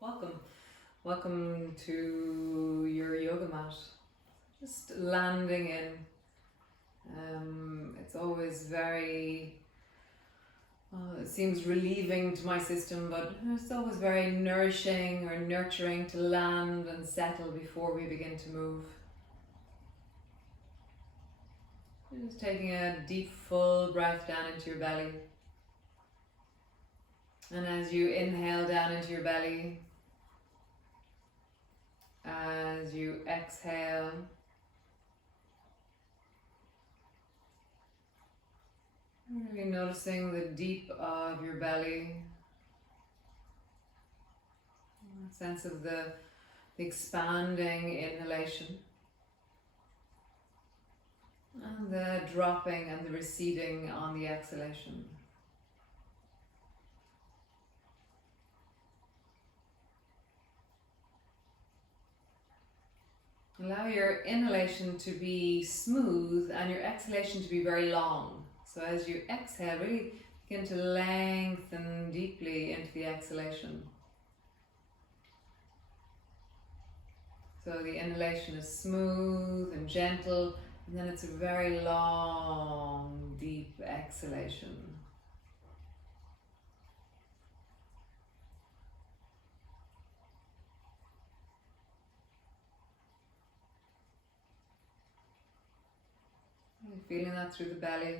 welcome. Welcome to your yoga mat. Just landing in. It's always it seems relieving to my system, but it's always very nourishing or nurturing to land and settle before we begin to move. Just taking a deep, full breath down into your belly. And as you inhale down into your belly, as you exhale, really noticing the deep of your belly, a sense of the expanding inhalation, and the dropping and the receding on the exhalation. Allow your inhalation to be smooth and your exhalation to be very long. So as you exhale, really begin to lengthen deeply into the exhalation. So the inhalation is smooth and gentle, and then it's a very long, deep exhalation. Feeling that through the belly.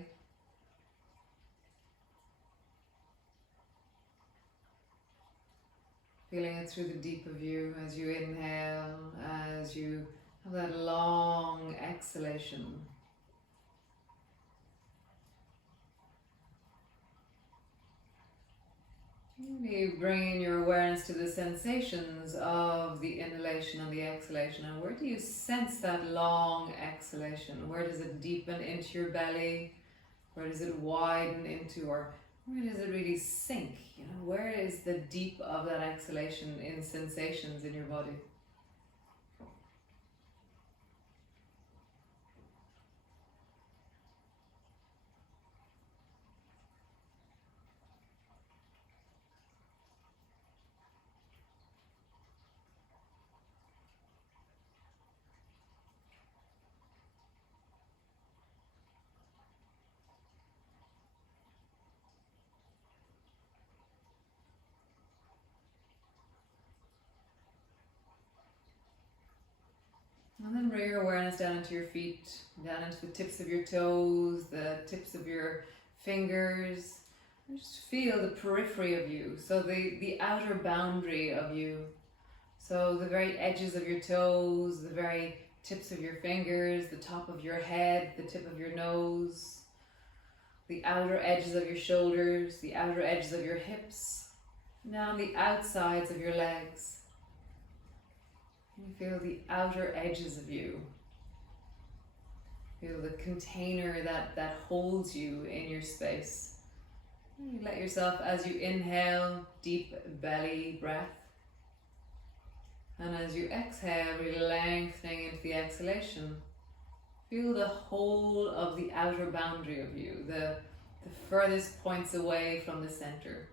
Feeling it through the deep of you as you inhale, as you have that long exhalation. Maybe bringing your awareness to the sensations of the inhalation and the exhalation. And where do you sense that long exhalation? Where does it deepen into your belly? Where does it widen into, or where does it really sink? You know, where is the deep of that exhalation in sensations in your body? And then bring your awareness down into your feet, down into the tips of your toes, the tips of your fingers. And just feel the periphery of you, so the outer boundary of you. So the very edges of your toes, the very tips of your fingers, the top of your head, the tip of your nose, the outer edges of your shoulders, the outer edges of your hips, now the outsides of your legs. You feel the outer edges of you. Feel the container that holds you in your space. You let yourself, as you inhale, deep belly breath. And as you exhale, really lengthening into the exhalation, feel the whole of the outer boundary of you, the furthest points away from the center.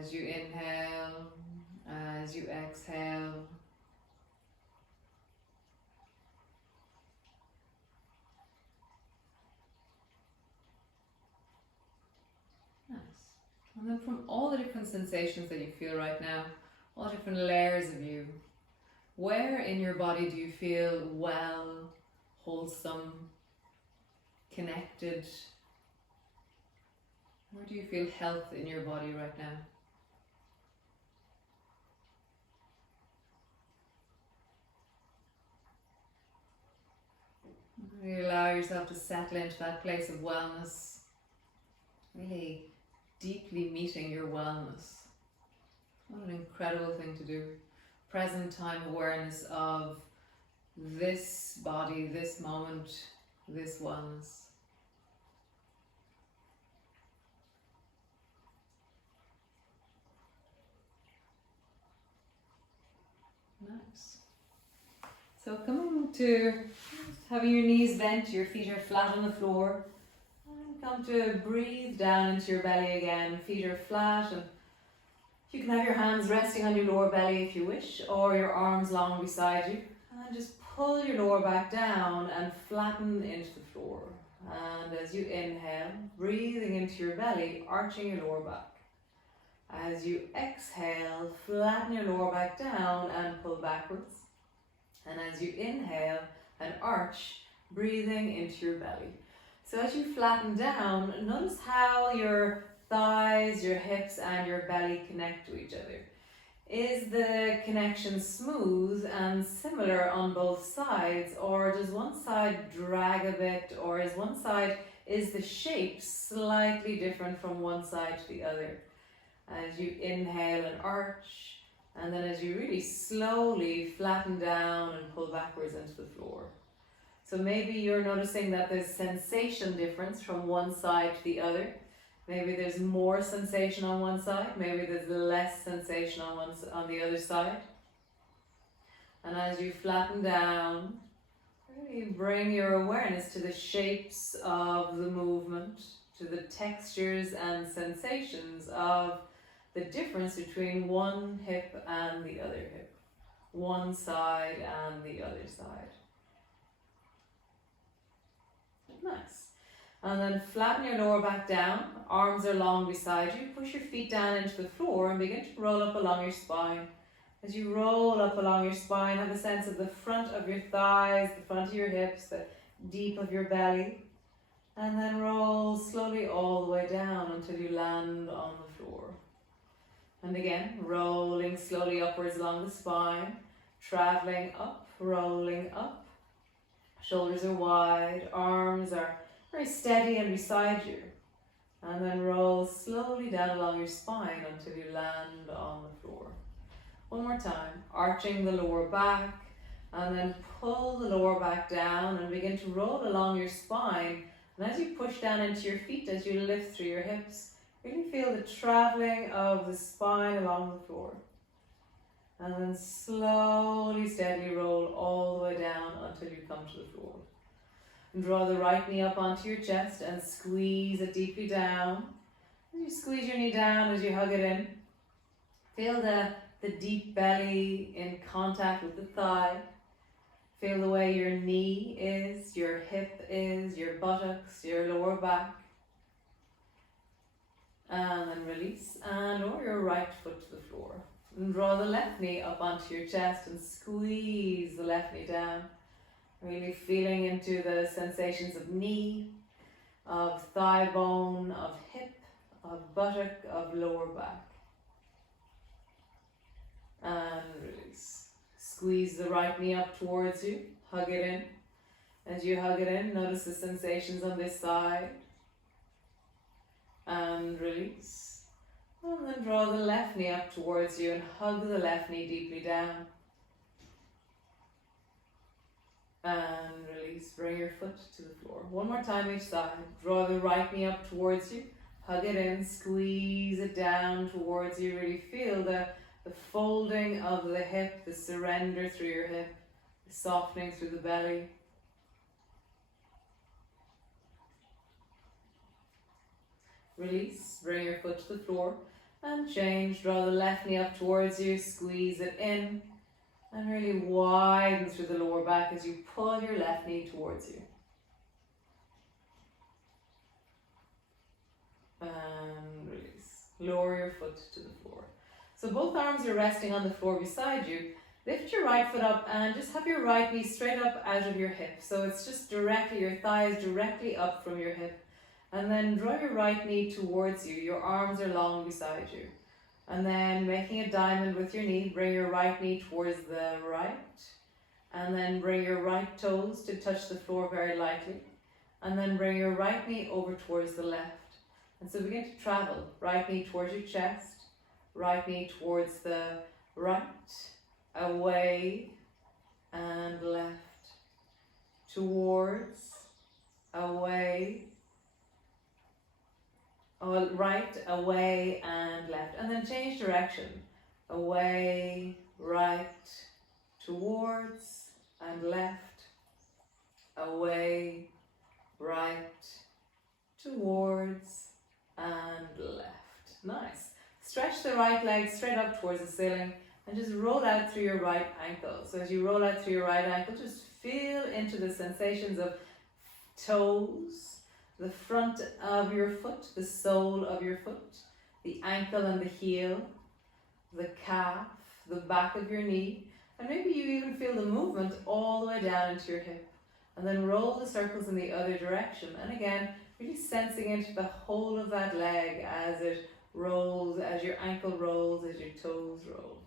As you inhale, as you exhale, nice. And then from all the different sensations that you feel right now, all the different layers of you, where in your body do you feel well, wholesome, connected? Where do you feel health in your body right now? Really allow yourself to settle into that place of wellness, really deeply meeting your wellness. What an incredible thing to do. Present time awareness of this body, this moment, this wellness. Nice. So coming to having your knees bent, your feet are flat on the floor. And come to breathe down into your belly again. Feet are flat, and you can have your hands resting on your lower belly if you wish, or your arms long beside you. And just pull your lower back down and flatten into the floor. And as you inhale, breathing into your belly, arching your lower back. As you exhale, flatten your lower back down and pull backwards. And as you inhale and arch, breathing into your belly. So as you flatten down, notice how your thighs, your hips and your belly connect to each other. Is the connection smooth and similar on both sides, or does one side drag a bit, or is the shape slightly different from one side to the other? As you inhale and arch, and then as you really slowly flatten down and pull backwards into the floor. So maybe you're noticing that there's sensation difference from one side to the other. Maybe there's more sensation on one side, maybe there's less sensation on the other side. And as you flatten down, really bring your awareness to the shapes of the movement, to the textures and sensations of the difference between one hip and the other hip, one side and the other side. Nice. And then flatten your lower back down, arms are long beside you, push your feet down into the floor and begin to roll up along your spine. As you roll up along your spine, have a sense of the front of your thighs, the front of your hips, the deep of your belly. And then roll slowly all the way down until you land on the floor. And again, rolling slowly upwards along the spine, traveling up, rolling up. Shoulders are wide, arms are very steady and beside you. And then roll slowly down along your spine until you land on the floor. One more time, arching the lower back, and then pull the lower back down and begin to roll along your spine. And as you push down into your feet, as you lift through your hips, really feel the traveling of the spine along the floor. And then slowly, steadily roll all the way down until you come to the floor. And draw the right knee up onto your chest and squeeze it deeply down. As you squeeze your knee down, as you hug it in, feel the deep belly in contact with the thigh. Feel the way your knee is, your hip is, your buttocks, your lower back. And then release and lower your right foot to the floor. And draw the left knee up onto your chest and squeeze the left knee down. Really feeling into the sensations of knee, of thigh bone, of hip, of buttock, of lower back. And release. Squeeze the right knee up towards you. Hug it in. As you hug it in, notice the sensations on this side. And release. And then draw the left knee up towards you and hug the left knee deeply down. And release. Bring your foot to the floor. One more time each side. Draw the right knee up towards you. Hug it in. Squeeze it down towards you. Really feel the folding of the hip, the surrender through your hip, the softening through the belly. Release. Bring your foot to the floor. And change. Draw the left knee up towards you. Squeeze it in. And really widen through the lower back as you pull your left knee towards you. And release. Lower your foot to the floor. So both arms are resting on the floor beside you. Lift your right foot up and just have your right knee straight up out of your hip. So it's just directly, your thigh is directly up from your hip. And then draw your right knee towards you. Your arms are long beside you. And then making a diamond with your knee, bring your right knee towards the right. And then bring your right toes to touch the floor very lightly. And then bring your right knee over towards the left. And so begin to travel. Right knee towards your chest. Right knee towards the right. Away and left. Towards. Away. Right, away and left, and then change direction. Away, right, towards and left, away, right, towards, and left. Nice. Stretch the right leg straight up towards the ceiling and just roll out through your right ankle. So as you roll out through your right ankle, just feel into the sensations of toes, the front of your foot, the sole of your foot, the ankle and the heel, the calf, the back of your knee, and maybe you even feel the movement all the way down into your hip. And then roll the circles in the other direction. And again, really sensing into the whole of that leg as it rolls, as your ankle rolls, as your toes roll.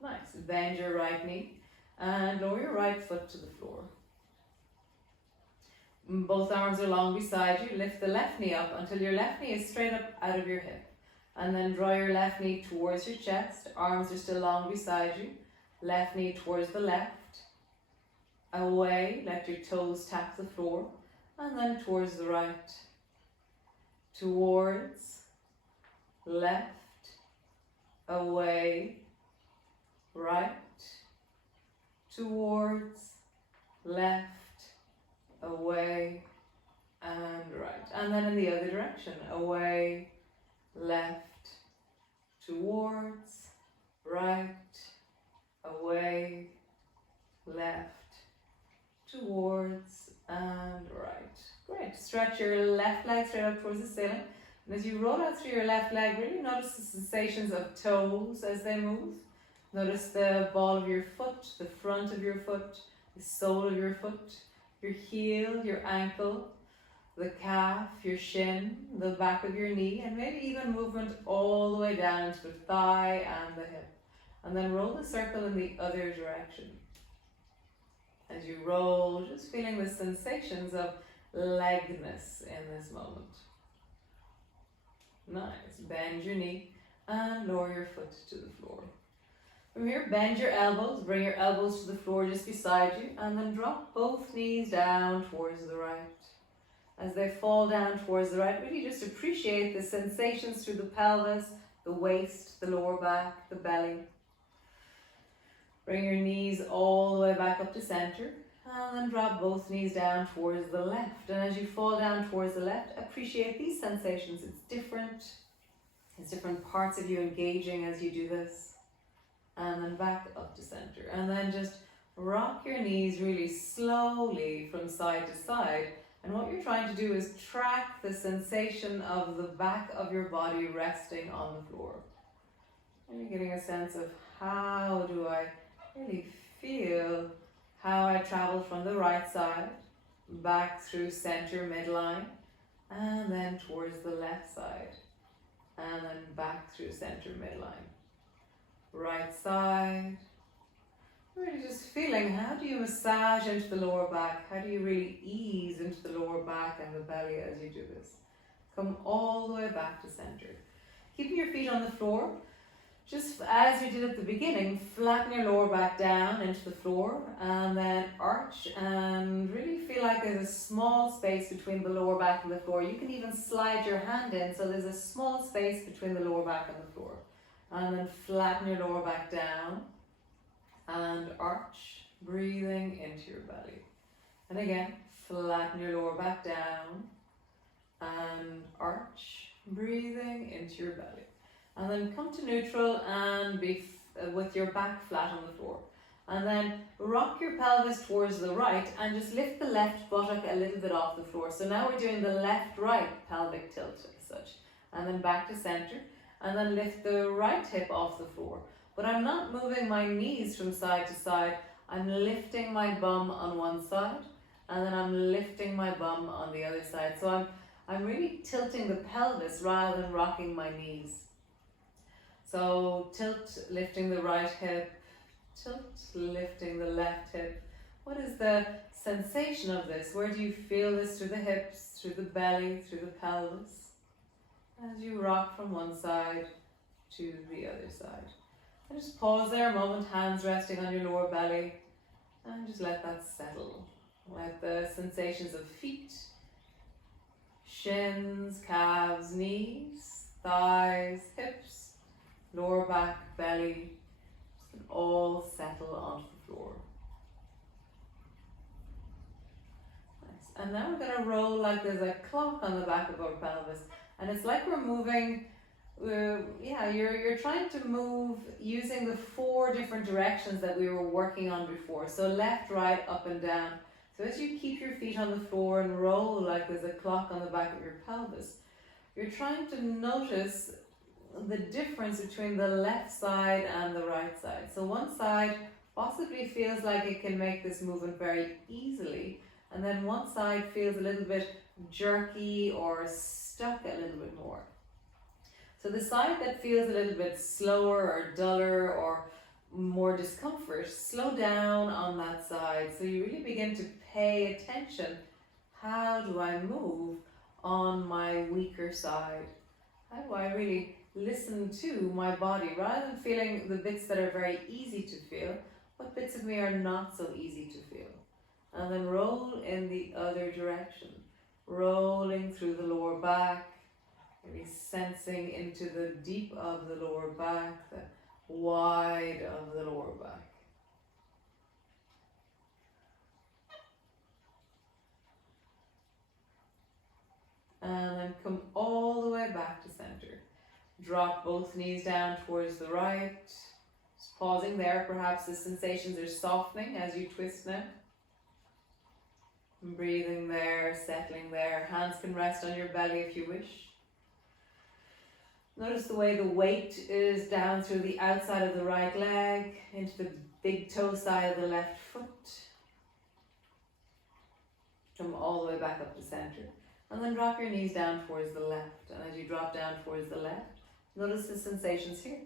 Nice. Bend your right knee and lower your right foot to the floor. Both arms are long beside you. Lift the left knee up until your left knee is straight up out of your hip. And then draw your left knee towards your chest. Arms are still long beside you. Left knee towards the left. Away, let your toes tap the floor. And then towards the right. Towards, left, away, right, towards, left, away, and right. And then in the other direction, away, left, towards, right, away, left, towards, and right. Great. Stretch your left leg straight up towards the ceiling. And as you roll out through your left leg, really notice the sensations of toes as they move. Notice the ball of your foot, the front of your foot, the sole of your foot, your heel, your ankle, the calf, your shin, the back of your knee, and maybe even movement all the way down into the thigh and the hip. And then roll the circle in the other direction. As you roll, just feeling the sensations of legness in this moment. Nice. Bend your knee and lower your foot to the floor. From here, bend your elbows, bring your elbows to the floor just beside you, and then drop both knees down towards the right. As they fall down towards the right, really just appreciate the sensations through the pelvis, the waist, the lower back, the belly. Bring your knees all the way back up to center, and then drop both knees down towards the left. And as you fall down towards the left, appreciate these sensations. It's different. There's different parts of you engaging as you do this. And then back up to center. And then just rock your knees really slowly from side to side. And what you're trying to do is track the sensation of the back of your body resting on the floor. And you're getting a sense of how do I really feel how I travel from the right side, back through center midline, and then towards the left side, and then back through center midline. Right side, really just feeling how do you massage into the lower back, how do you really ease into the lower back and the belly as you do this. Come all the way back to center. Keeping your feet on the floor, just as we did at the beginning, flatten your lower back down into the floor and then arch and really feel like there's a small space between the lower back and the floor. You can even slide your hand in so there's a small space between the lower back and the floor. And then flatten your lower back down and arch, breathing into your belly. And again, flatten your lower back down and arch, breathing into your belly. And then come to neutral and be with your back flat on the floor. And then rock your pelvis towards the right and just lift the left buttock a little bit off the floor. So now we're doing the left-right pelvic tilt as such. And then back to center. And then lift the right hip off the floor. But I'm not moving my knees from side to side. I'm lifting my bum on one side. And then I'm lifting my bum on the other side. So I'm really tilting the pelvis rather than rocking my knees. So tilt, lifting the right hip, tilt, lifting the left hip. What is the sensation of this? Where do you feel this through the hips, through the belly, through the pelvis? As you rock from one side to the other side. And just pause there a moment, hands resting on your lower belly, and just let that settle. Let the sensations of feet, shins, calves, knees, thighs, hips, lower back, belly, all settle onto the floor. And now we're going to roll like there's a clock on the back of our pelvis. And it's like we're moving, you're trying to move using the 4 different directions that we were working on before. So left, right, up and down. So as you keep your feet on the floor and roll like there's a clock on the back of your pelvis, you're trying to notice the difference between the left side and the right side. So one side possibly feels like it can make this movement very easily, and then one side feels a little bit jerky or stuck a little bit more. So the side that feels a little bit slower or duller or more discomfort, slow down on that side. So you really begin to pay attention. How do I move on my weaker side? How do I really listen to my body rather than feeling the bits that are very easy to feel? What bits of me are not so easy to feel? And then roll in the other direction, rolling through the lower back, maybe sensing into the deep of the lower back, the wide of the lower back. And then come all the way back to center. Drop both knees down towards the right. Just pausing there, perhaps the sensations are softening as you twist now. And breathing there, settling there. Hands can rest on your belly if you wish. Notice the way the weight is down through the outside of the right leg, into the big toe side of the left foot. Come all the way back up to center. And then drop your knees down towards the left. And as you drop down towards the left, notice the sensations here.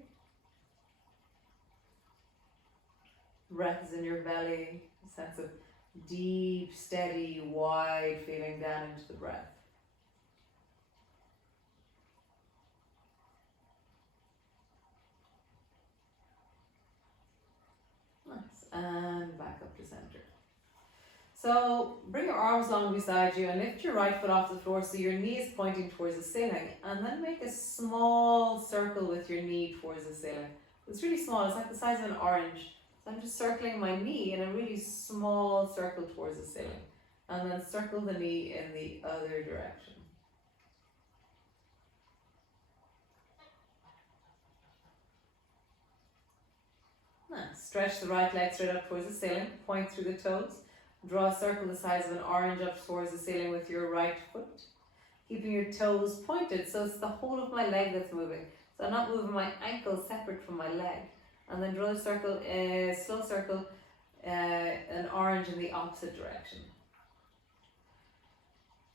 Breath is in your belly, a sense of deep, steady, wide feeling down into the breath. Nice. And back up to center. So bring your arms long beside you and lift your right foot off the floor so your knee is pointing towards the ceiling, and then make a small circle with your knee towards the ceiling. It's really small, it's like the size of an orange. So I'm just circling my knee in a really small circle towards the ceiling, and then circle the knee in the other direction. Nice. Stretch the right leg straight up towards the ceiling, point through the toes. Draw a circle the size of an orange up towards the ceiling with your right foot, keeping your toes pointed, so it's the whole of my leg that's moving. So I'm not moving my ankle separate from my leg. And then draw a circle, a slow circle, an orange in the opposite direction.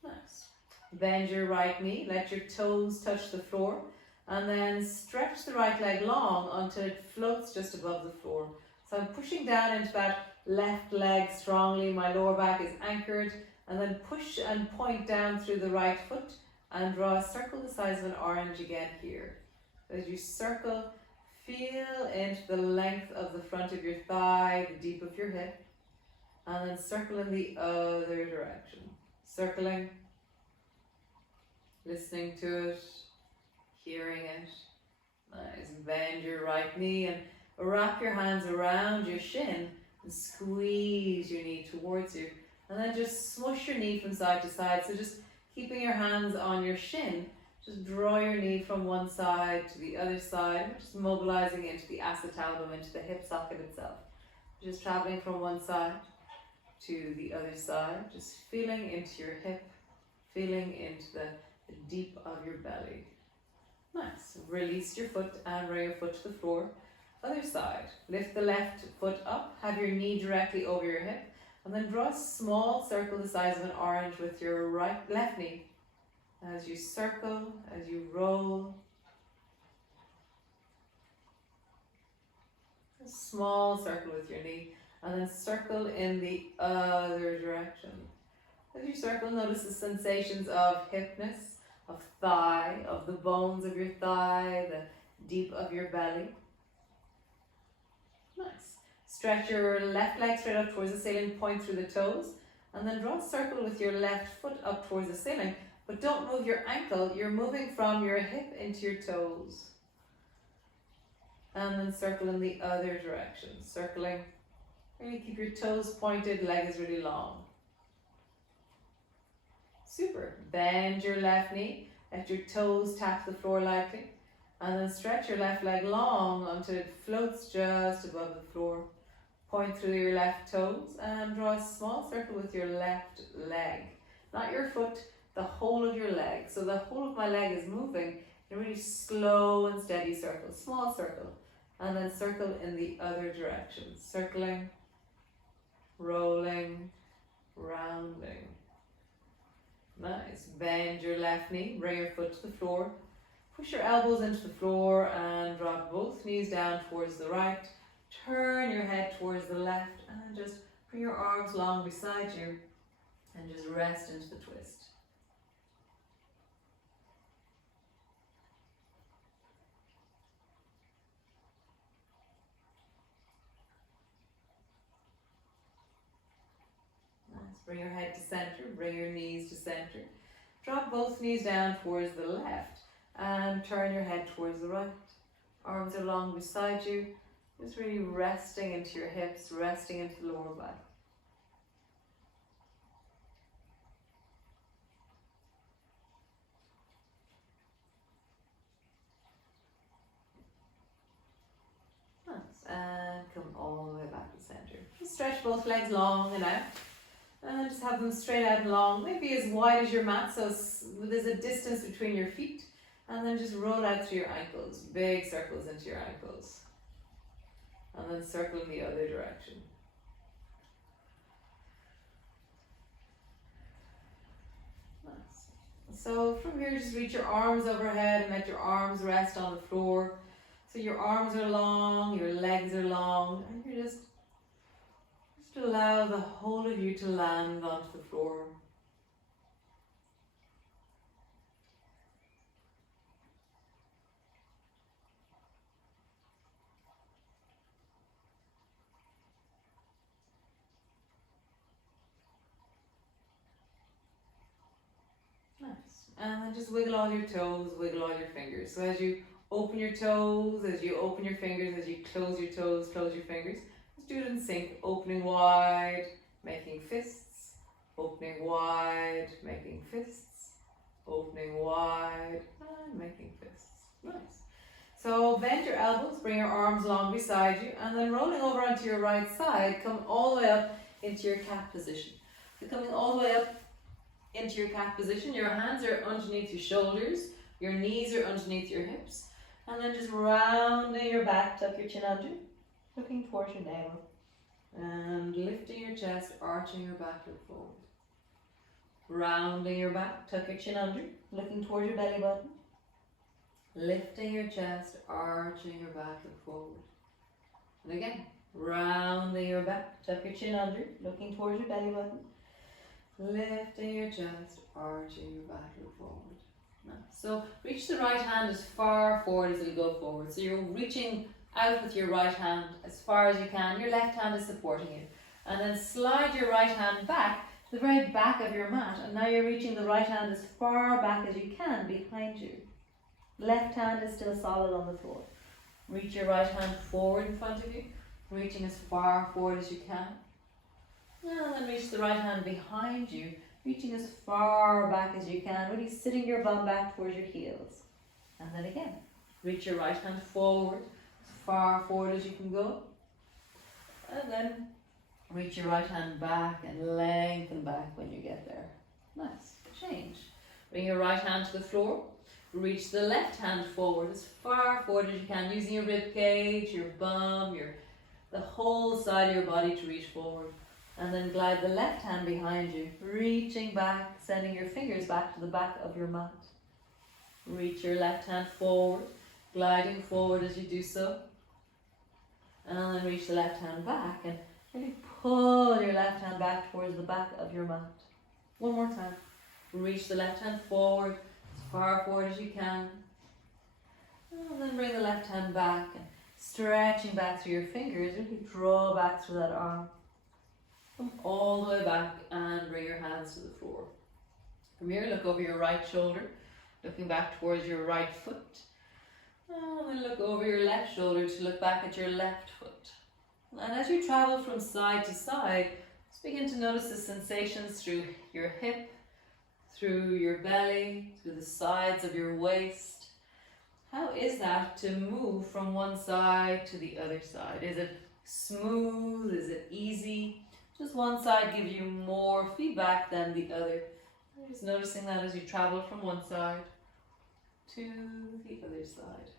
Nice. Bend your right knee, let your toes touch the floor, and then stretch the right leg long until it floats just above the floor. So I'm pushing down into that left leg strongly, my lower back is anchored, and then push and point down through the right foot and draw a circle the size of an orange again here. As you circle, feel into the length of the front of your thigh, the deep of your hip, and then circle in the other direction. Circling, listening to it, hearing it. Nice. Bend your right knee and wrap your hands around your shin and squeeze your knee towards you, and then just smush your knee from side to side. So just keeping your hands on your shin, just draw your knee from one side to the other side, just mobilizing into the acetabulum, into the hip socket itself. Just traveling from one side to the other side, just feeling into your hip, feeling into the deep of your belly. Nice. Release your foot and bring your foot to the floor. Other side. Lift the left foot up, have your knee directly over your hip, and then draw a small circle the size of an orange with your left knee. As you circle, as you roll. A small circle with your knee, and then circle in the other direction. As you circle, notice the sensations of hipness, of thigh, of the bones of your thigh, the deep of your belly. Nice. Stretch your left leg straight up towards the ceiling, point through the toes, and then draw a circle with your left foot up towards the ceiling, but don't move your ankle, you're moving from your hip into your toes. And then circle in the other direction, circling. Really keep your toes pointed, leg is really long. Super. Bend your left knee, let your toes tap the floor lightly, and then stretch your left leg long until it floats just above the floor. Point through your left toes and draw a small circle with your left leg. Not your foot, the whole of your leg. So the whole of my leg is moving in a really slow and steady circle, small circle. And then circle in the other direction. Circling, rolling, rounding. Nice. Bend your left knee, bring your foot to the floor. Push your elbows into the floor and drop both knees down towards the right. Turn your head towards the left and just bring your arms long beside you and just rest into the twist. Bring your head to center, bring your knees to center. Drop both knees down towards the left and turn your head towards the right. Arms are long beside you, just really resting into your hips, resting into the lower back. Nice, and come all the way back to center. Just stretch both legs long and out. And just have them straight out and long, maybe as wide as your mat, so there's a distance between your feet. And then just roll out through your ankles, big circles into your ankles. And then circle in the other direction. Nice. So from here, just reach your arms overhead and let your arms rest on the floor. So your arms are long, your legs are long, and you're just allow the whole of you to land onto the floor. Nice. And then just wiggle all your toes, wiggle all your fingers. So as you open your toes, as you open your fingers, as you close your toes, close your fingers, do it in sync, opening wide, making fists, opening wide, making fists, opening wide, and making fists. Nice. So bend your elbows, bring your arms long beside you, and then rolling over onto your right side, come all the way up into your cat position. So coming all the way up into your cat position, your hands are underneath your shoulders, your knees are underneath your hips, and then just rounding your back, tuck your chin under. Looking towards your navel and lifting your chest, arching your back, look forward. Rounding your back, tuck your chin under, looking towards your belly button. Lifting your chest, arching your back, look forward. And again, rounding your back, tuck your chin under, looking towards your belly button. Lifting your chest, arching your back, look forward. Nice. So reach the right hand as far forward as it'll go forward. So you're reaching out with your right hand as far as you can. Your left hand is supporting you. And then slide your right hand back to the very back of your mat. And now you're reaching the right hand as far back as you can behind you. Left hand is still solid on the floor. Reach your right hand forward in front of you, reaching as far forward as you can. And then reach the right hand behind you, reaching as far back as you can, really sitting your bum back towards your heels. And then again, reach your right hand forward, as far forward as you can go. And then reach your right hand back and lengthen back when you get there. Nice. Change. Bring your right hand to the floor. Reach the left hand forward, as far forward as you can, using your rib cage, your bum, the whole side of your body to reach forward. And then glide the left hand behind you, reaching back, sending your fingers back to the back of your mat. Reach your left hand forward, gliding forward as you do so. And then reach the left hand back and really pull your left hand back towards the back of your mat. One more time. Reach the left hand forward, as far forward as you can. And then bring the left hand back and stretching back through your fingers, really draw back through that arm. Come all the way back and bring your hands to the floor. From here, look over your right shoulder, looking back towards your right foot. And then look over your left shoulder to look back at your left foot. And as you travel from side to side, just begin to notice the sensations through your hip, through your belly, through the sides of your waist. How is that to move from one side to the other side? Is it smooth? Is it easy? Just one side gives you more feedback than the other. You're just noticing that as you travel from one side to the other side.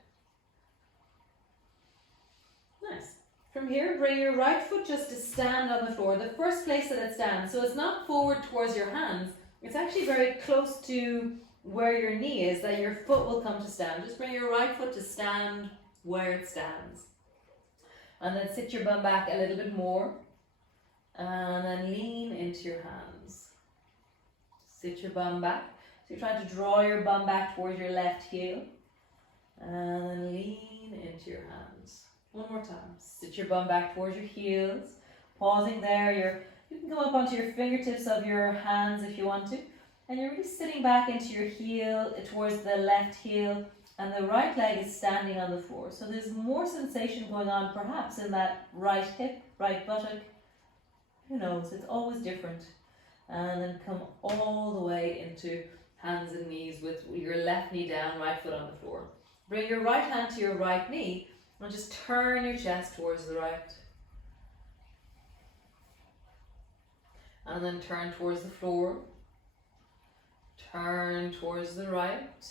Nice. From here, bring your right foot just to stand on the floor, the first place that it stands. So it's not forward towards your hands. It's actually very close to where your knee is that your foot will come to stand. Just bring your right foot to stand where it stands. And then sit your bum back a little bit more. And then lean into your hands. Sit your bum back. So you're trying to draw your bum back towards your left heel. And then lean into your hands. One more time. Sit your bum back towards your heels. Pausing there. You can come up onto your fingertips of your hands if you want to. And you're really sitting back into your heel, towards the left heel. And the right leg is standing on the floor. So there's more sensation going on perhaps in that right hip, right buttock. Who knows? It's always different. And then come all the way into hands and knees with your left knee down, right foot on the floor. Bring your right hand to your right knee. And just turn your chest towards the right. And then turn towards the floor. Turn towards the right.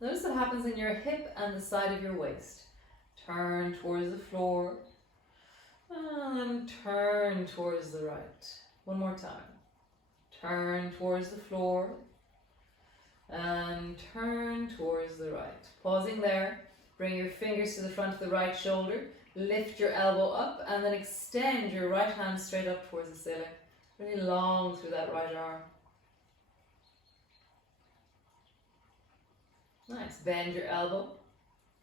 Notice what happens in your hip and the side of your waist. Turn towards the floor. And then turn towards the right. One more time. Turn towards the floor. And turn towards the right. Pausing there. Bring your fingers to the front of the right shoulder, lift your elbow up, and then extend your right hand straight up towards the ceiling. Really long through that right arm. Nice. Bend your elbow,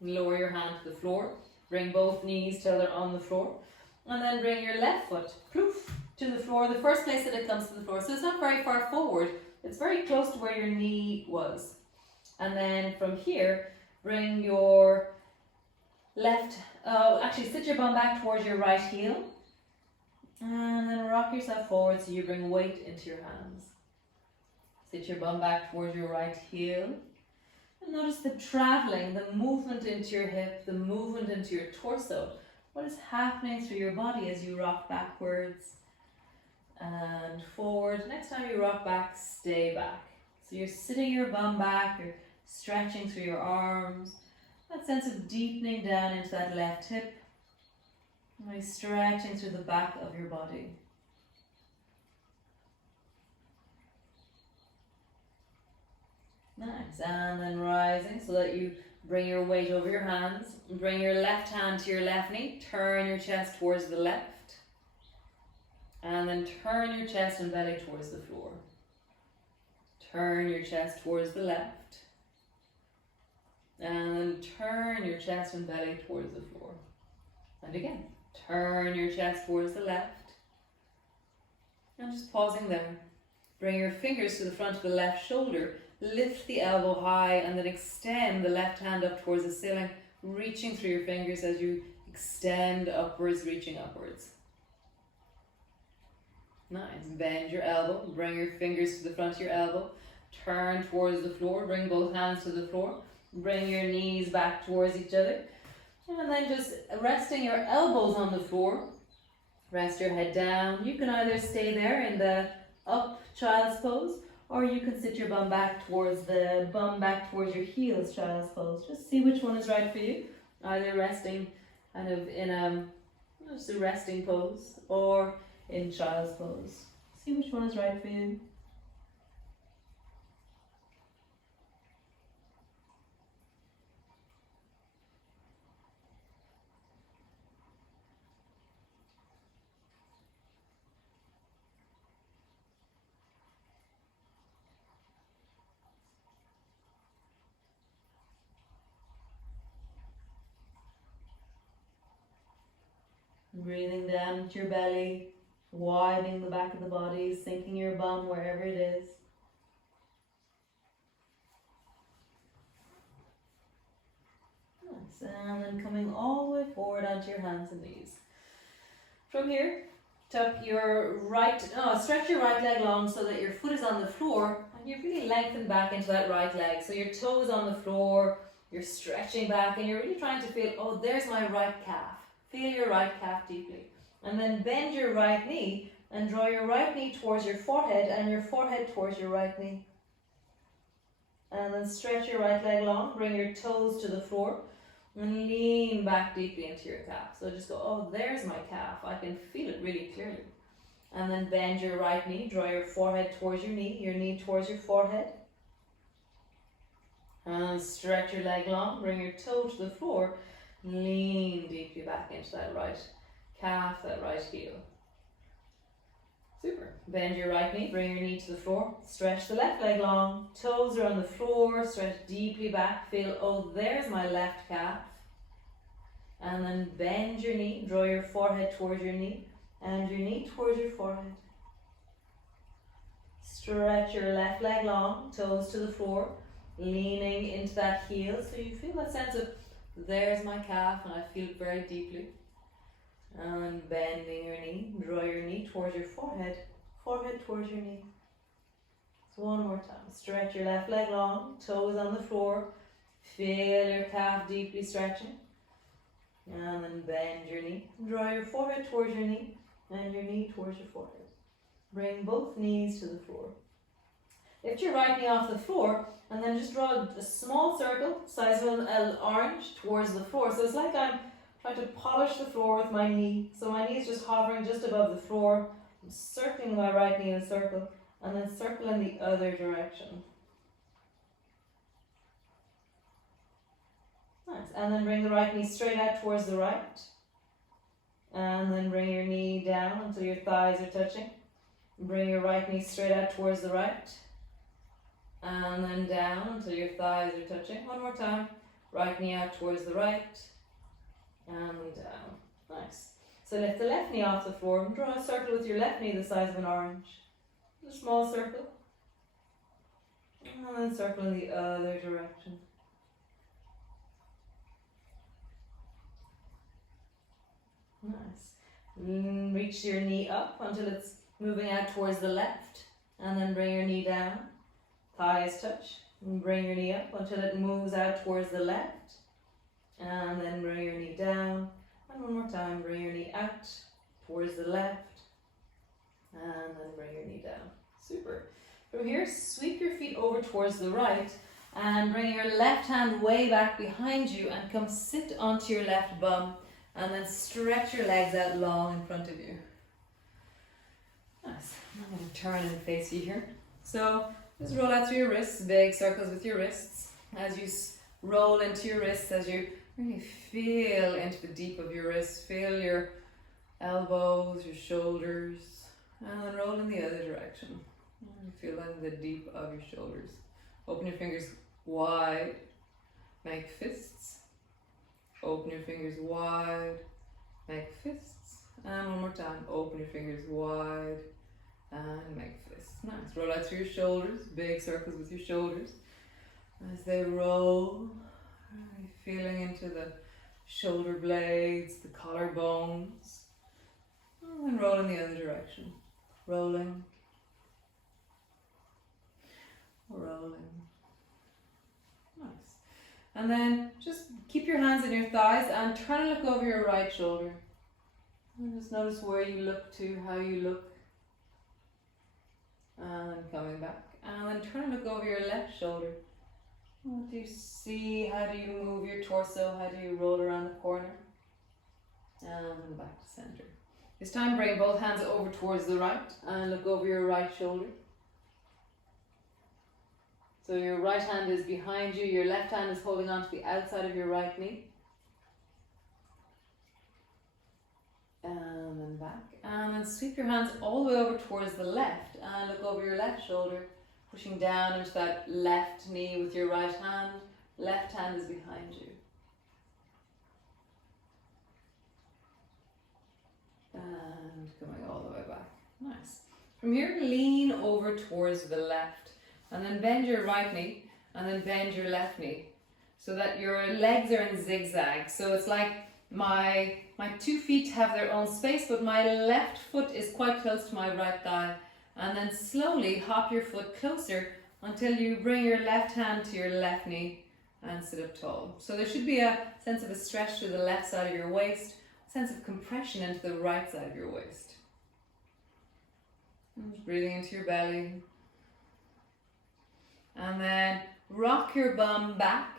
lower your hand to the floor, bring both knees till they're on the floor, and then bring your left foot poof, to the floor, the first place that it comes to the floor. So it's not very far forward, it's very close to where your knee was. And then from here, bring your sit your bum back towards your right heel. And then rock yourself forward so you bring weight into your hands. Sit your bum back towards your right heel. And notice the traveling, the movement into your hip, the movement into your torso. What is happening through your body as you rock backwards and forward. Next time you rock back, stay back. So you're sitting your bum back, you're stretching through your arms. That sense of deepening down into that left hip. And stretching through the back of your body. Nice. And then rising so that you bring your weight over your hands. Bring your left hand to your left knee. Turn your chest towards the left. And then turn your chest and belly towards the floor. Turn your chest towards the left. And then turn your chest and belly towards the floor. And again, turn your chest towards the left. And just pausing there. Bring your fingers to the front of the left shoulder. Lift the elbow high and then extend the left hand up towards the ceiling, reaching through your fingers as you extend upwards, reaching upwards. Nice. Bend your elbow. Bring your fingers to the front of your elbow. Turn towards the floor. Bring both hands to the floor. Bring your knees back towards each other. And then just resting your elbows on the floor. Rest your head down. You can either stay there in the up child's pose, or you can sit your bum back towards your heels child's pose. Just see which one is right for you. Either resting kind of in just a resting pose, or in child's pose. See which one is right for you. Breathing down into your belly, widening the back of the body, sinking your bum wherever it is. Nice. And then coming all the way forward onto your hands and knees. From here, stretch your right leg long so that your foot is on the floor, And you really lengthen back into that right leg. So your toes on the floor, you're stretching back and you're really trying to feel, oh, there's my right calf. Feel your right calf deeply. And then bend your right knee and draw your right knee towards your forehead and your forehead towards your right knee. And then stretch your right leg long, bring your toes to the floor and lean back deeply into your calf. So just go, oh, there's my calf. I can feel it really clearly. And then bend your right knee, draw your forehead towards your knee towards your forehead. And stretch your leg long, bring your toe to the floor, lean deeply back into that right calf, that right heel. Super. Bend your right knee, bring your knee to the floor, stretch the left leg long, toes are on the floor, stretch deeply back, feel, oh, there's my left calf. And then bend your knee, draw your forehead towards your knee, and your knee towards your forehead. Stretch your left leg long, toes to the floor, leaning into that heel, so you feel that sense of, there's my calf, and I feel it very deeply. And bending your knee, draw your knee towards your forehead, forehead towards your knee. So one more time. Stretch your left leg long, toes on the floor, feel your calf deeply stretching. And then bend your knee, draw your forehead towards your knee, and your knee towards your forehead. Bring both knees to the floor. Lift your right knee off the floor, and then just draw a small circle, size of an orange, towards the floor. So it's like I'm trying to polish the floor with my knee. So my knee is just hovering just above the floor. I'm circling my right knee in a circle, and then circle in the other direction. Nice. And then bring the right knee straight out towards the right. And then bring your knee down until your thighs are touching. Bring your right knee straight out towards the right. And then down until your thighs are touching. One more time. Right knee out towards the right. And down. Nice. So lift the left knee off the floor and draw a circle with your left knee the size of an orange. A small circle. And then circle in the other direction. Nice. Reach your knee up until it's moving out towards the left. And then bring your knee down. Thighs touch. And bring your knee up until it moves out towards the left. And then bring your knee down. And one more time, bring your knee out towards the left. And then bring your knee down. Super. From here, sweep your feet over towards the right. And bring your left hand way back behind you and come sit onto your left bum. And then stretch your legs out long in front of you. Nice. I'm going to turn and face you here. So just roll out through your wrists, big circles with your wrists. As you roll into your wrists, as you really feel into the deep of your wrists, feel your elbows, your shoulders, and then roll in the other direction. And feel in the deep of your shoulders. Open your fingers wide, make fists. Open your fingers wide, make fists. And one more time, open your fingers wide and make fists. Nice. Roll out through your shoulders, big circles with your shoulders. As they roll, feeling into the shoulder blades, the collarbones. And then roll in the other direction. Rolling. Rolling. Nice. And then just keep your hands on your thighs and turn and look over your right shoulder. And just notice where you look to, how you look. And coming back. And then turn and look over your left shoulder. What do you see? How do you move your torso? How do you roll around the corner? And back to center. This time bring both hands over towards the right and look over your right shoulder. So your right hand is behind you, your left hand is holding on to the outside of your right knee. And then back. And then sweep your hands all the way over towards the left and look over your left shoulder, pushing down into that left knee with your right hand. Left hand is behind you. And coming all the way back. Nice. From here, lean over towards the left. And then bend your right knee, and then bend your left knee, so that your legs are in zigzag. So it's like my 2 feet have their own space, but my left foot is quite close to my right thigh. And then slowly hop your foot closer until you bring your left hand to your left knee and sit up tall. So there should be a sense of a stretch to the left side of your waist, a sense of compression into the right side of your waist. And just breathing into your belly. And then rock your bum back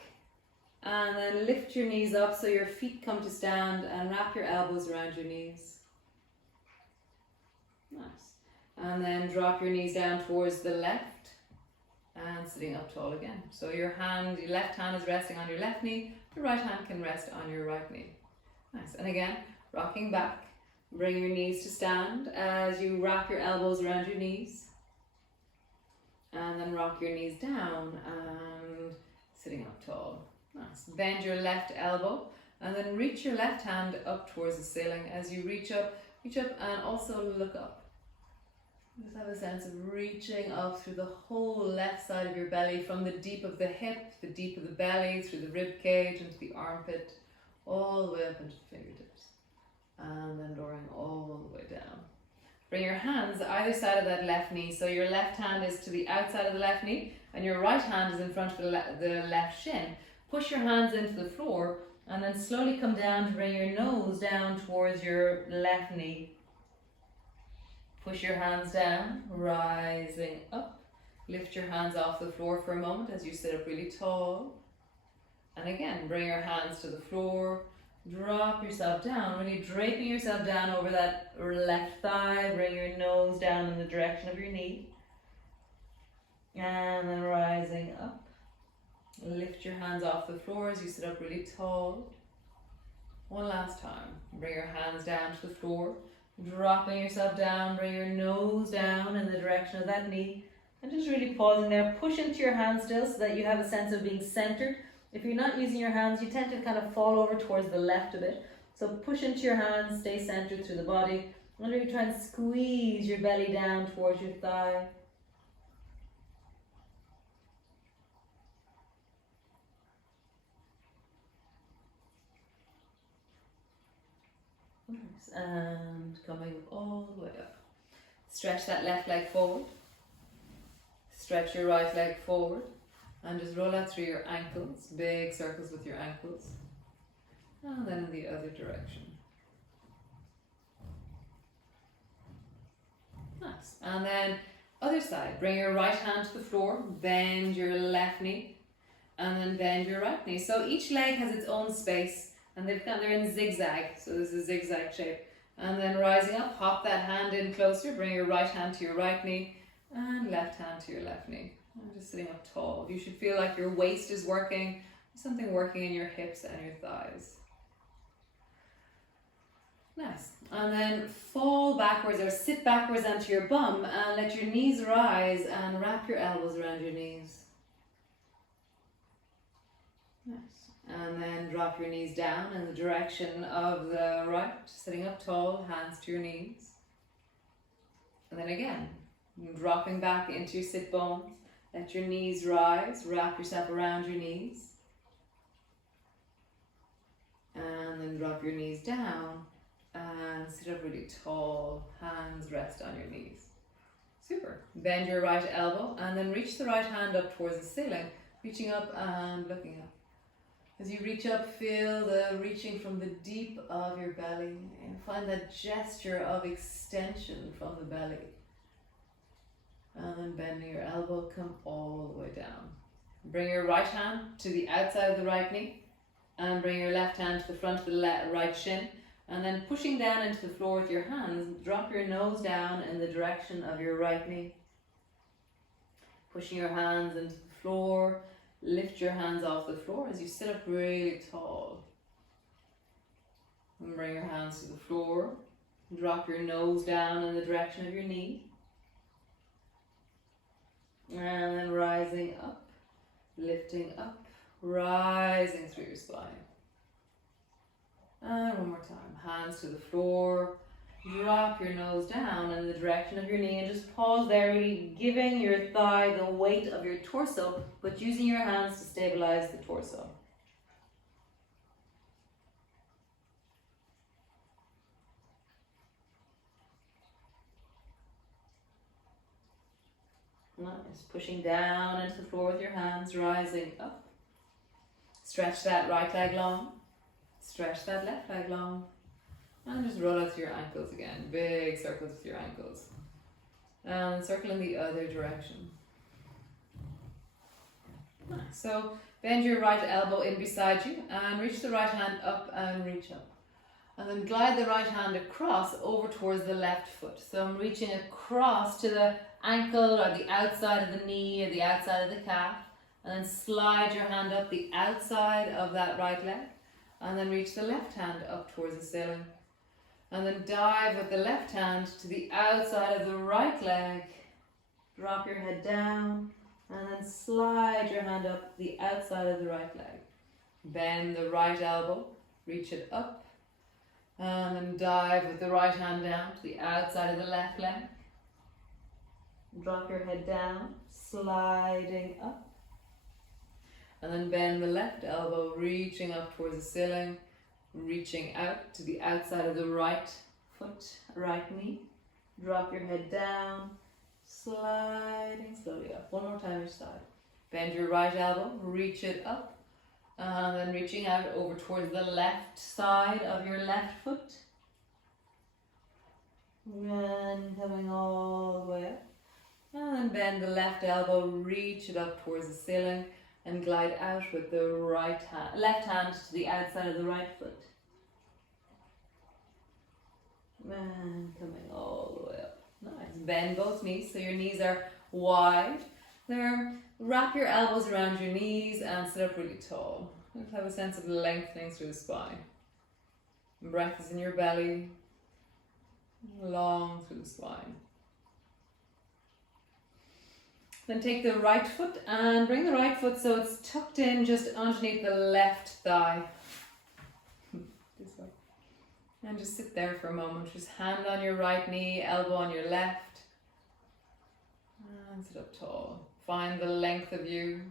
and then lift your knees up so your feet come to stand and wrap your elbows around your knees. Nice. And then drop your knees down towards the left and sitting up tall again. So your left hand is resting on your left knee, your right hand can rest on your right knee. Nice. And again, rocking back, bring your knees to stand as you wrap your elbows around your knees. And then rock your knees down and sitting up tall. Nice. Bend your left elbow and then reach your left hand up towards the ceiling. As you reach up and also look up. Just have a sense of reaching up through the whole left side of your belly, from the deep of the hip, the deep of the belly, through the rib cage, into the armpit, all the way up into the fingertips. And then lowering all the way down. Bring your hands either side of that left knee. So your left hand is to the outside of the left knee and your right hand is in front of the left shin. Push your hands into the floor and then slowly come down to bring your nose down towards your left knee. Push your hands down, rising up. Lift your hands off the floor for a moment as you sit up really tall. And again, bring your hands to the floor. Drop yourself down, really draping yourself down over that left thigh. Bring your nose down in the direction of your knee. And then rising up. Lift your hands off the floor as you sit up really tall. One last time. Bring your hands down to the floor. Dropping yourself down, bring your nose down in the direction of that knee. And just really pausing there. Push into your hands still so that you have a sense of being centered. If you're not using your hands, you tend to kind of fall over towards the left a bit. So push into your hands, stay centered through the body. And really try and squeeze your belly down towards your thigh. And coming all the way up. Stretch that left leg forward. Stretch your right leg forward. And just roll out through your ankles. Big circles with your ankles. And then in the other direction. Nice. And then other side. Bring your right hand to the floor. Bend your left knee. And then bend your right knee. So each leg has its own space. And they're in zigzag, so this is a zigzag shape. And then rising up, hop that hand in closer, bring your right hand to your right knee, and left hand to your left knee. And just sitting up tall. You should feel like your waist is working, something working in your hips and your thighs. Nice. And then fall backwards or sit backwards onto your bum and let your knees rise and wrap your elbows around your knees. Nice. And then drop your knees down in the direction of the right, sitting up tall, hands to your knees. And then again, dropping back into your sit bones. Let your knees rise, wrap yourself around your knees. And then drop your knees down and sit up really tall, hands rest on your knees. Super. Bend your right elbow and then reach the right hand up towards the ceiling, reaching up and looking up. As you reach up, feel the reaching from the deep of your belly and find that gesture of extension from the belly. And then bending your elbow, come all the way down. Bring your right hand to the outside of the right knee and bring your left hand to the front of the right shin. And then pushing down into the floor with your hands, drop your nose down in the direction of your right knee. Pushing your hands into the floor. Lift your hands off the floor as you sit up really tall. And bring your hands to the floor. Drop your nose down in the direction of your knee. And then rising up, lifting up, rising through your spine. And one more time. Hands to the floor. Drop your nose down in the direction of your knee and just pause there, really giving your thigh the weight of your torso, but using your hands to stabilize the torso. Nice. Just pushing down into the floor with your hands, rising up. Stretch that right leg long. Stretch that left leg long. And just roll out to your ankles again. Big circles with your ankles. And circle in the other direction. Nice. So bend your right elbow in beside you and reach the right hand up and reach up. And then glide the right hand across over towards the left foot. So I'm reaching across to the ankle or the outside of the knee or the outside of the calf. And then slide your hand up the outside of that right leg. And then reach the left hand up towards the ceiling. And then dive with the left hand to the outside of the right leg. Drop your head down. And then slide your hand up the outside of the right leg. Bend the right elbow. Reach it up. And then dive with the right hand down to the outside of the left leg. Drop your head down. Sliding up. And then bend the left elbow, reaching up towards the ceiling, reaching out to the outside of the right foot, right knee. Drop your head down, sliding slowly up. One more time each side. Bend your right elbow, reach it up, and then reaching out over towards the left side of your left foot. And coming all the way up. And then bend the left elbow, reach it up towards the ceiling, and glide out with the left hand to the outside of the right foot. And coming all the way up. Nice. Bend both knees so your knees are wide. There. Wrap your elbows around your knees and sit up really tall. Just have a sense of lengthening through the spine. Breath is in your belly. Long through the spine. Then take the right foot and bring the right foot so it's tucked in just underneath the left thigh. This way. And just sit there for a moment. Just hand on your right knee, elbow on your left. And sit up tall. Find the length of you.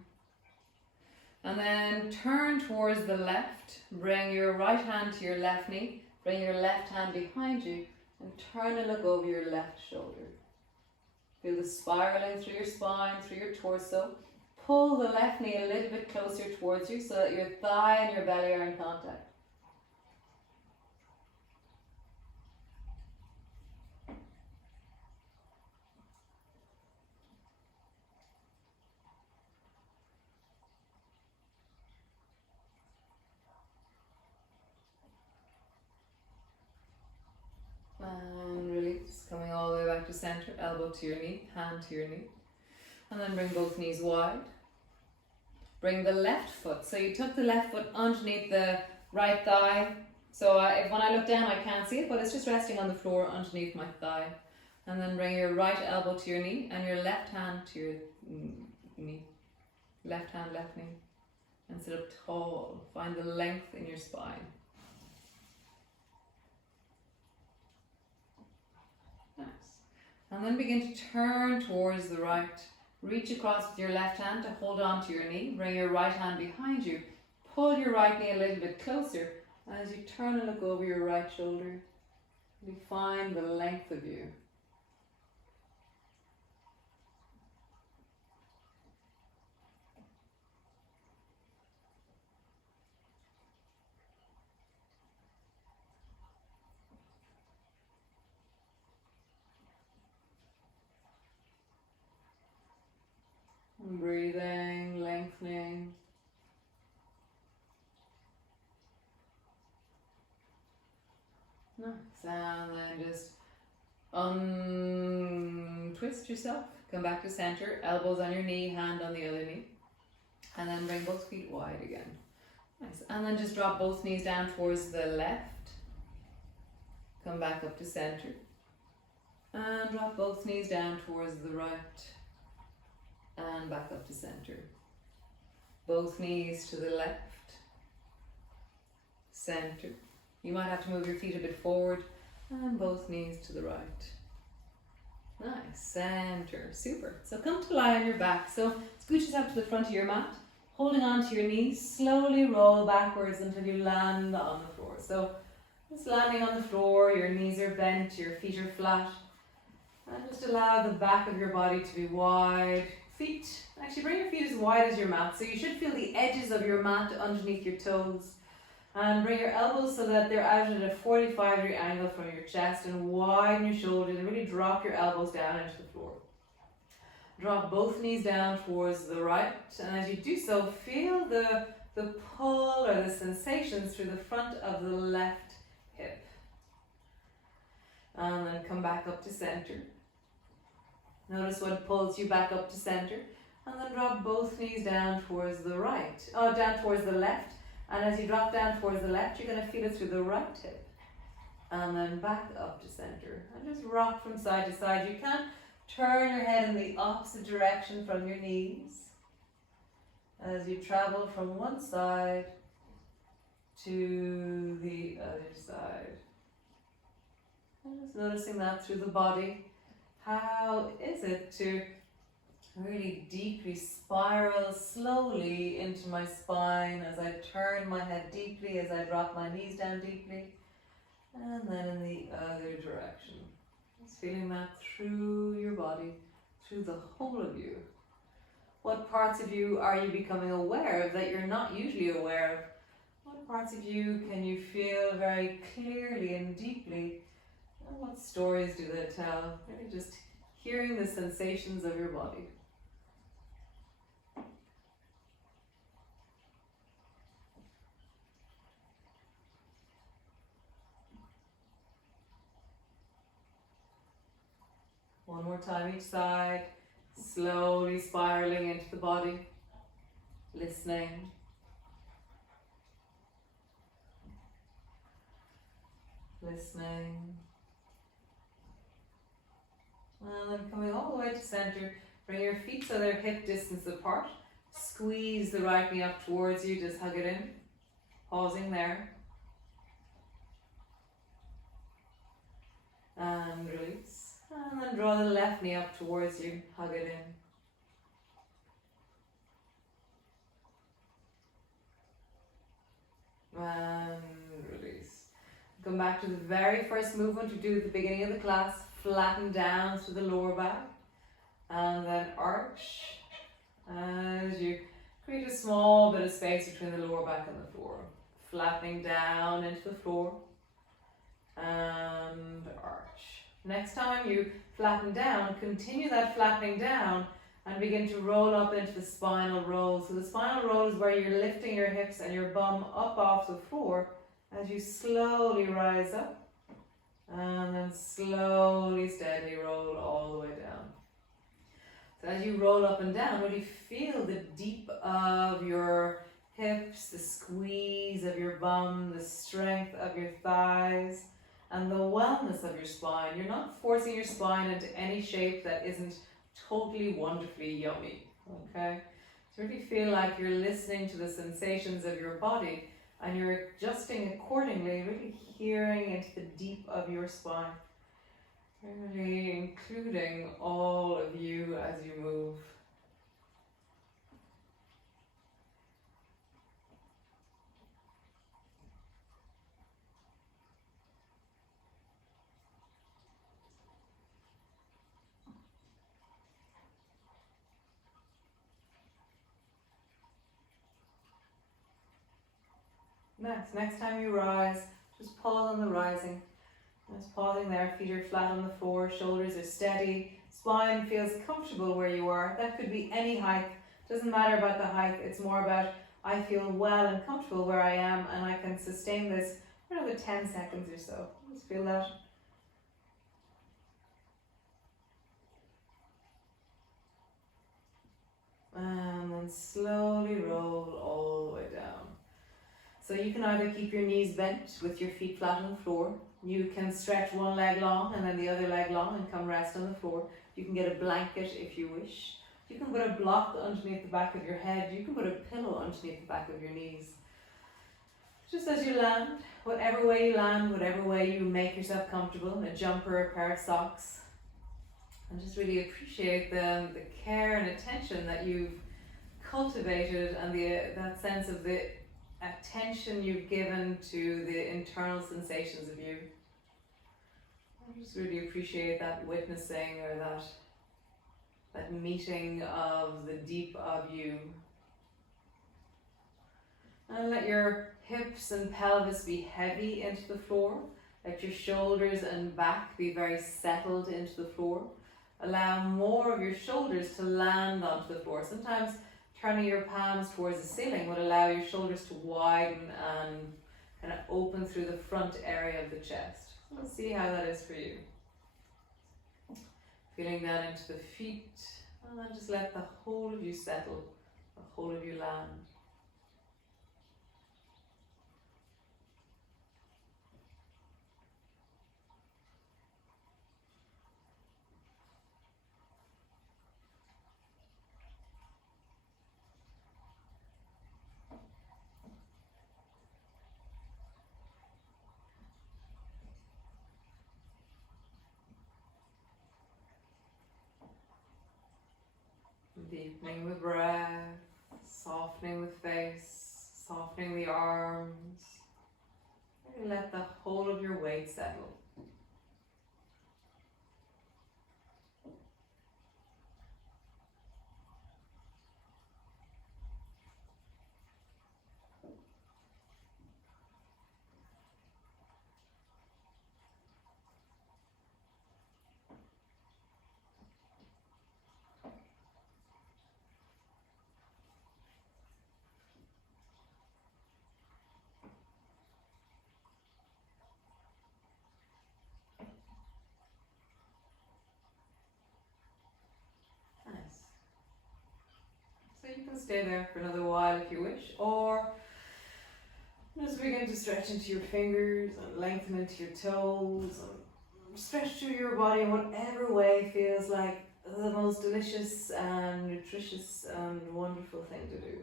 And then turn towards the left. Bring your right hand to your left knee. Bring your left hand behind you. And turn and look over your left shoulder. Feel the spiraling through your spine, through your torso. Pull the left knee a little bit closer towards you so that your thigh and your belly are in contact. And release, coming all the way back to center, elbow to your knee, hand to your knee. And then bring both knees wide. Bring the left foot. So you tuck the left foot underneath the right thigh. So when I look down, I can't see it, but it's just resting on the floor underneath my thigh. And then bring your right elbow to your knee and your left hand to your knee. Left hand, left knee. And sit up tall. Find the length in your spine. Nice. And then begin to turn towards the right. Reach across with your left hand to hold on to your knee. Bring your right hand behind you. Pull your right knee a little bit closer. As you turn and look over your right shoulder, you find the length of you. Breathing, lengthening. Nice. And then just untwist yourself. Come back to center. Elbows on your knee, hand on the other knee. And then bring both feet wide again. Nice. And then just drop both knees down towards the left. Come back up to center. And drop both knees down towards the right. And back up to center. Both knees to the left. Center. You might have to move your feet a bit forward. And both knees to the right. Nice. Center. Super. So come to lie on your back. So scooch yourself to the front of your mat. Holding on to your knees. Slowly roll backwards until you land on the floor. So just landing on the floor. Your knees are bent. Your feet are flat. And just allow the back of your body to be wide. feet, actually bring your feet as wide as your mat. So you should feel the edges of your mat underneath your toes. And bring your elbows so that they're out at a 45-degree angle from your chest, and widen your shoulders and really drop your elbows down into the floor. Drop both knees down towards the right, and as you do so, feel the pull or the sensations through the front of the left hip. And then come back up to center. Notice what pulls you back up to center, and then drop both knees down towards the right, down towards the left. And as you drop down towards the left, you're going to feel it through the right hip. And then back up to center. And just rock from side to side. You can turn your head in the opposite direction from your knees as you travel from one side to the other side. And just noticing that through the body. How is it to really deeply spiral slowly into my spine as I turn my head deeply, as I drop my knees down deeply, and then in the other direction. Just feeling that through your body, through the whole of you. What parts of you are you becoming aware of that you're not usually aware of? What parts of you can you feel very clearly and deeply? And what stories do they tell? Really just hearing the sensations of your body. One more time each side, slowly spiraling into the body, listening. Listening. And then coming all the way to center, bring your feet so they're hip distance apart. Squeeze the right knee up towards you, just hug it in. Pausing there. And release. And then draw the left knee up towards you, hug it in. And release. Come back to the very first movement we do at the beginning of the class. Flatten down through the lower back. And then arch. As you create a small bit of space between the lower back and the floor. Flattening down into the floor. And arch. Next time you flatten down, continue that flattening down and begin to roll up into the spinal roll. So the spinal roll is where you're lifting your hips and your bum up off the floor as you slowly rise up and then slowly, steadily roll all the way down. So as you roll up and down, really feel the deep of your hips, the squeeze of your bum, the strength of your thighs, and the wellness of your spine. You're not forcing your spine into any shape that isn't totally wonderfully yummy, okay? So really feel like you're listening to the sensations of your body and you're adjusting accordingly, really hearing into the deep of your spine. Really including all of you as you move. Next time you rise, just pause on the rising. Just pausing there, feet are flat on the floor, shoulders are steady, spine feels comfortable where you are. That could be any height, doesn't matter about the height, it's more about I feel well and comfortable where I am and I can sustain this for another 10 seconds or so. Just feel that. And then slowly roll all the way down. So you can either keep your knees bent with your feet flat on the floor. You can stretch one leg long and then the other leg long and come rest on the floor. You can get a blanket if you wish. You can put a block underneath the back of your head. You can put a pillow underneath the back of your knees. Just as you land, whatever way you land, whatever way you make yourself comfortable, a jumper, a pair of socks. And just really appreciate the care and attention that you've cultivated and that sense of the attention you've given to the internal sensations of you. I just really appreciate that witnessing or that that meeting of the deep of you. And let your hips and pelvis be heavy into the floor. Let your shoulders and back be very settled into the floor. Allow more of your shoulders to land onto the floor. Sometimes turning your palms towards the ceiling would allow your shoulders to widen and kind of open through the front area of the chest. So let's see how that is for you. Feeling down into the feet, and then just let the whole of you settle, the whole of you land. Deepening the breath, softening the face, softening the arms. And let the whole of your weight settle. So you can stay there for another while if you wish, or just begin to stretch into your fingers and lengthen into your toes and stretch through your body in whatever way feels like the most delicious and nutritious and wonderful thing to do.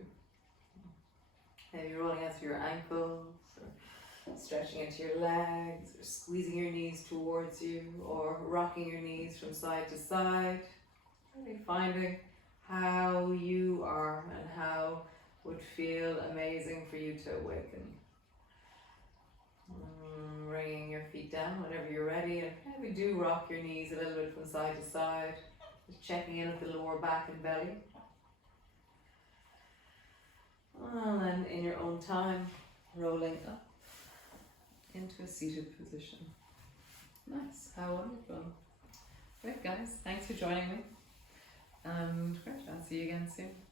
Maybe rolling out through your ankles, or stretching into your legs, or squeezing your knees towards you, or rocking your knees from side to side. Really finding how you are and how would feel amazing for you to awaken. Bringing your feet down whenever you're ready, and maybe do rock your knees a little bit from side to side, just checking in with the lower back and belly. And then in your own time, rolling up into a seated position. Nice, how wonderful. Great guys, thanks for joining me. And great, I'll see you again soon.